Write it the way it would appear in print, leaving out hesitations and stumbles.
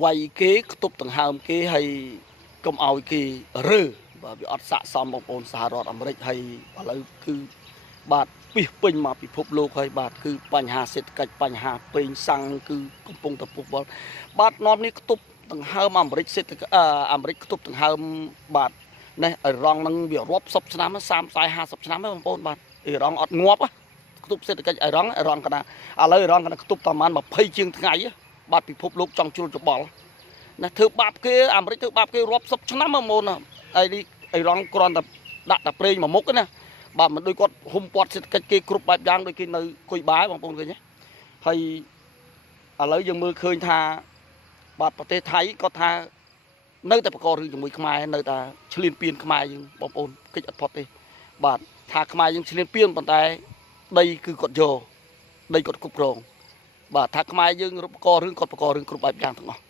វាយគេខ្ទប់ដង្ហើមគេហើយកុំឲ្យគេរើបាទវាអត់ស័ក្តិសមបងប្អូនសហរដ្ឋអាមេរិកហើយឥឡូវគឺបាទពីពេញមកពិភពលោកហើយបាទគឺបញ្ហាសេដ្ឋកិច្ចបញ្ហាពេញសាំងគឺកំពុងតែពុះវល់បាទនាំនេះខ្ទប់ដង្ហើមអាមេរិកសេដ្ឋកិច្ចអាមេរិកខ្ទប់ដង្ហើមបាទនេះអ៊ីរ៉ង់នឹងវារាប់សិបឆ្នាំ30 40 50ឆ្នាំហ្នឹងបងប្អូនបាទអ៊ីរ៉ង់អត់ងាប់ខ្ទប់សេដ្ឋកិច្ចអ៊ីរ៉ង់កណាឥឡូវអ៊ីរ៉ង់កណាខ្ទប់ប្រហែល20ជាងថ្ងៃបាទពិភពលោកចង់ជួលច្បល់ណាធ្វើបាបគេអាមេរិកធ្វើបាបគេរាប់សិបឆ្នាំហ្មងណាហើយនេះអ៊ីរ៉ង់គ្រាន់តែដាក់តែប្រេងមួយមុខណាបាទមិនដូចគាត់ហុំព័ទ្ធសេដ្ឋកិច្ចគេគ្រប់បែបយ៉ាងដូចគេនៅគុយបាយបងប្អូនឃើញទេហើយឥឡូវយើងមើលឃើញថាបាទប្រទេសថៃគាត់ថានៅតែបកករឿងជាមួយខ្មែរនៅតែឈ្លានពានខ្មែរយើងបងប្អូនកិច្ចអត់ផុតទេបាទថាខ្មែរយើងឈ្លានពានប៉ុន្តែដីគឺគាត់យកដីគាត់គ្រប់គ្រងបាទថាខ្មែរយើងបកករឿងគាត់បកករឿងគ្រប់បែបយ៉ាងទាំងអស់